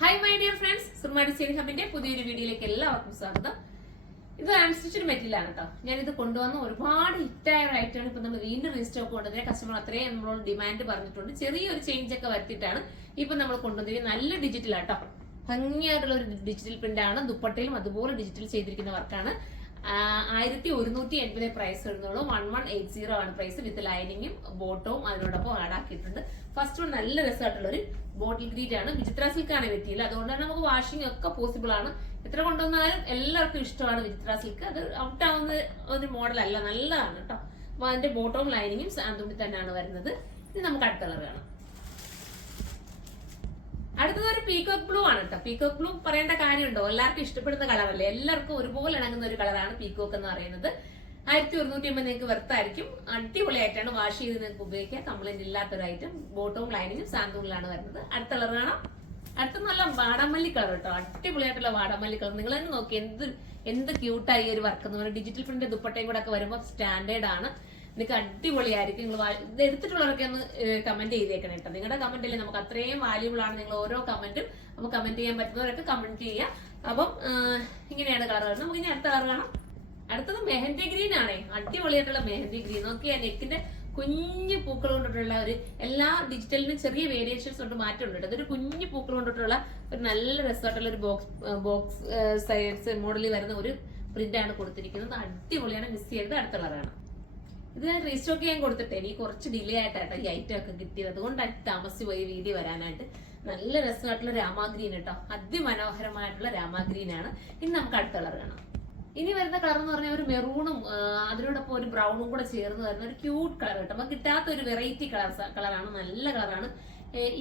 Hi my dear friends, Surma design ഹബിന്റെ പുതിയൊരു വീഡിയോയിലേക്ക് എല്ലാവർക്കും സ്വാഗതം. ഇത് അൺസ്റ്റിച്ചഡ് മെറ്റീരിയൽ ആണ് കേട്ടോ. ഞാനിത് കൊണ്ടുവന്ന ഒരുപാട് ഹിറ്റായ ഒരു ഐറ്റമാണ്. ഇപ്പൊ നമ്മൾ വീണ്ടും റീസ്റ്റോക്ക് കൊണ്ടുവന്നത്. കസ്റ്റമർ അത്രയും നമ്മളോട് ഡിമാൻഡ് പറഞ്ഞിട്ടുണ്ട്. ചെറിയൊരു ചേഞ്ച് ഒക്കെ വരുത്തിയിട്ടാണ് ഇപ്പൊ നമ്മൾ കൊണ്ടുവന്നത്. നല്ല ഡിജിറ്റൽ ആട്ടോ, ഭംഗിയായിട്ടുള്ള ഒരു ഡിജിറ്റൽ പ്രിന്റ് ആണ്. ദുപ്പട്ടയിലും അതുപോലെ ഡിജിറ്റൽ ചെയ്തിരിക്കുന്ന വർക്കാണ്. 1180 പ്രൈസ് വരുന്നുള്ളൂ. 1180 ആണ് പ്രൈസ്. വിത്ത് ലൈനിങ്ങും ബോട്ടവും അതിനോടൊപ്പം ആഡ് ആക്കിയിട്ടുണ്ട്. ഫസ്റ്റ് വൺ നല്ല രസമായിട്ടുള്ള ഒരു ബോട്ടിൽ ഗ്രീൻ ആണ്. വിചിത്ര സിൽക്ക് ആണ് പറ്റിയില്ല, അതുകൊണ്ട് തന്നെ നമുക്ക് വാഷിംഗ് ഒക്കെ പോസിബിൾ ആണ്. എത്ര കൊണ്ടുവന്നാലും എല്ലാവർക്കും ഇഷ്ടമാണ് വിചിത്ര സിൽക്ക്. അത് ഔട്ട് ആവുന്ന ഒരു മോഡൽ അല്ല, നല്ലതാണ് കേട്ടോ. അപ്പൊ അതിന്റെ ബോട്ടവും ലൈനിങ്ങും സാന്തുമ്പി തന്നെയാണ് വരുന്നത്. ഇനി നമുക്ക് അടുത്ത കളർ കാണാം. അടുത്തത് ഒരു പീകോക്ക് ബ്ലൂ ആണ് കേട്ടോ. പീകോക്ക് ബ്ലൂ പറയേണ്ട കാര്യമുണ്ടോ? എല്ലാവർക്കും ഇഷ്ടപ്പെടുന്ന കളറല്ലേ, എല്ലാവർക്കും ഒരുപോലെ ഇണങ്ങുന്ന ഒരു കളറാണ് പീകോക്ക് എന്ന് പറയുന്നത്. 1180 നിങ്ങൾക്ക് വെർത്തായിരിക്കും. അടിപൊളിയായിട്ടാണ് വാഷ് ചെയ്ത് നിങ്ങൾക്ക് ഉപയോഗിക്കാം. കംപ്ലൈന്റ് ഇല്ലാത്തൊരു ഐറ്റം. ബോട്ടവും ലൈനിങ്ങും സാന്തൂണിലാണ് വരുന്നത്. അടുത്ത കളർ കാണാം. അടുത്ത നല്ല വാടാമല്ലി കളർ കേട്ടോ. അടിപൊളിയായിട്ടുള്ള വാടാമല്ലി കളർ. നിങ്ങൾ തന്നെ നോക്കി എന്ത് ക്യൂട്ടായി ഒരു വർക്ക് എന്ന് പറയുന്നത്. ഡിജിറ്റൽ പ്രിന്റ് ദുപ്പട്ടയും കൂടെ ഒക്കെ വരുമ്പോൾ സ്റ്റാൻഡേർഡ് ആണ്. നിങ്ങൾക്ക് അടിപൊളിയായിരിക്കും. നിങ്ങൾ ഇത് എടുത്തിട്ടുള്ളവരൊക്കെ ഒന്ന് കമന്റ് ചെയ്തേക്കണം കേട്ടോ. നിങ്ങളുടെ കമന്റ് അല്ലേ നമുക്ക് അത്രയും വാല്യൂബിൾ ആണ്. നിങ്ങൾ ഓരോ കമന്റും നമുക്ക് കമന്റ് ചെയ്യാൻ പറ്റുന്നവരൊക്കെ കമന്റ് ചെയ്യുക. അപ്പം ഇങ്ങനെയാണ് കളർ വരുന്നത്. നമുക്ക് ഇനി അടുത്ത കളർ കാണാം. അടുത്തത് മെഹന്തി ഗ്രീൻ ആണേ. അടിപൊളിയായിട്ടുള്ള മെഹന്തി ഗ്രീൻ. നോക്കിയാൽ നെക്കിന്റെ കുഞ്ഞു പൂക്കൾ കൊണ്ടിട്ടുള്ള ഒരു എല്ലാ ഡിജിറ്റലിനും ചെറിയ വേരിയേഷൻസ് കൊണ്ട് മാറ്റമുണ്ട്. അതൊരു കുഞ്ഞു പൂക്കൾ കൊണ്ടിട്ടുള്ള ഒരു നല്ല രസമായിട്ടുള്ള ഒരു ബോക്സ് സൈഡ്സ് മോഡലിൽ വരുന്ന ഒരു പ്രിന്റ് ആണ് കൊടുത്തിരിക്കുന്നത്. അടിപൊളിയാണ്. മിസ് ചെയ്തത് അടുത്ത കളറാണ്. ഇത് ഞാൻ റീസ്റ്റോക്ക് ചെയ്യാൻ കൊടുത്തിട്ടേ എനിക്ക് കുറച്ച് ഡിലേ ആയിട്ടാണ് ഈ ഐറ്റം ഒക്കെ കിട്ടിയത്. അതുകൊണ്ടാണ് താമസിച്ച് പോയി വീഡിയോ വരാനായിട്ട്. നല്ല രസമായിട്ടുള്ള രാമാഗ്രീൻ കേട്ടോ. അതിമനോഹരമായിട്ടുള്ള രാമാഗ്രീൻ ആണ്. ഇനി നമുക്ക് അടുത്ത കളർ കാണാം. ഇനി വരുന്ന കളർ എന്ന് പറഞ്ഞാൽ ഒരു മെറൂണും അതിനോടൊപ്പം ഒരു ബ്രൗണും കൂടെ ചേർന്ന് വരുന്ന ഒരു ക്യൂട്ട് കളർ കേട്ടോ. നമുക്ക് കിട്ടാത്ത ഒരു വെറൈറ്റി കളറാണ്. നല്ല കളറാണ്.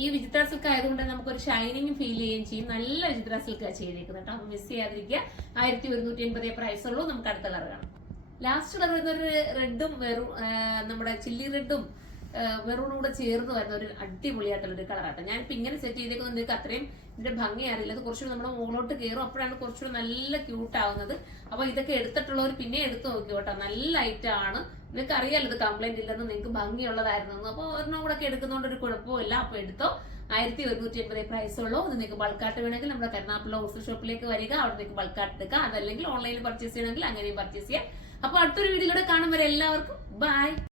ഈ വിചിത്ര സിൽക്ക് ആയതുകൊണ്ട് നമുക്ക് ഒരു ഷൈനിങ് ഫീൽ ചെയ്യുകയും ചെയ്യും. നല്ല വിചിത്ര സിൽക്ക് ചെയ്തേക്കുന്നത് കേട്ടോ. മിസ് ചെയ്യാതിരിക്കുക. 1180 പ്രൈസ് ഉള്ളൂ. നമുക്ക് അടുത്ത കളർ കാണാം. ലാസ്റ്റ് കളർ വരുന്ന ഒരു റെഡും നമ്മുടെ ചില്ലി റെഡും മെറൂണും കൂടെ ചേർന്ന് വരുന്ന ഒരു അടിപൊളിയായിട്ടുള്ള ഒരു കളറാട്ടോ. ഞാനിപ്പോ ഇങ്ങനെ സെറ്റ് ചെയ്തേക്കുന്നത് നിങ്ങൾക്ക് അത്രയും ഇതിന്റെ ഭംഗി അറിയില്ല. അത് കുറച്ചുകൂടി നമ്മുടെ മുകളിലോട്ട് കയറും. അപ്പോഴാണ് കുറച്ചുകൂടി നല്ല ക്യൂട്ട് ആവുന്നത്. അപ്പൊ ഇതൊക്കെ എടുത്തിട്ടുള്ളവർ പിന്നെ എടുത്തു നോക്കി കേട്ടോ. നല്ല ഐറ്റം ആണ്. നിങ്ങൾക്ക് അറിയാലോ ഇത് കംപ്ലൈന്റ് ഇല്ലെന്ന്, നിങ്ങൾക്ക് ഭംഗിയുള്ളതായിരുന്നു. അപ്പൊ ഒരെണ്ണം കൂടെ ഒക്കെ എടുക്കുന്നതുകൊണ്ട് ഒരു കുഴപ്പമില്ല. അപ്പൊ എടുത്തോ. 1180 പ്രൈസ് ഉള്ളൂ. അത് നിങ്ങൾക്ക് ബൾക്കായിട്ട് വേണമെങ്കിൽ നമ്മുടെ കരുനാഗപ്പള്ളി ഹോൾസെയിൽ ഷോപ്പിലേക്ക് വരിക. അവിടെ നിങ്ങൾക്ക് ബൾക്കായിട്ട് എടുക്കാം. അതല്ലെങ്കിൽ ഓൺലൈനിൽ പർച്ചേസ് ചെയ്യണമെങ്കിൽ അങ്ങനെയും പർച്ചേസ് ചെയ്യാം. അപ്പൊ അടുത്തൊരു വീഡിയോയിലൂടെ കാണും വരെ എല്ലാവർക്കും ബൈ.